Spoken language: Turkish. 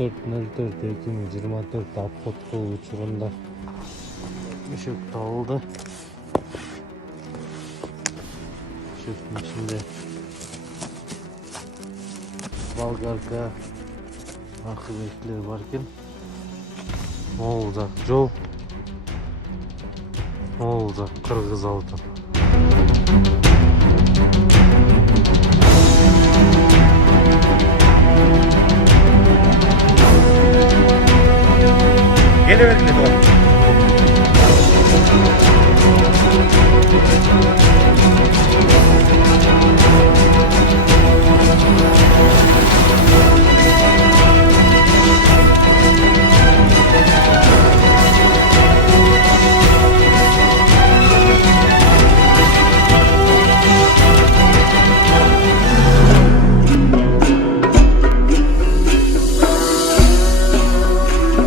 04.04.2024 Apotko uçurumda ışık dağıldı. Işıkın içinde Balgarka akıbetleri varken ne olacak Joe? Ne olacak Kırgız altın?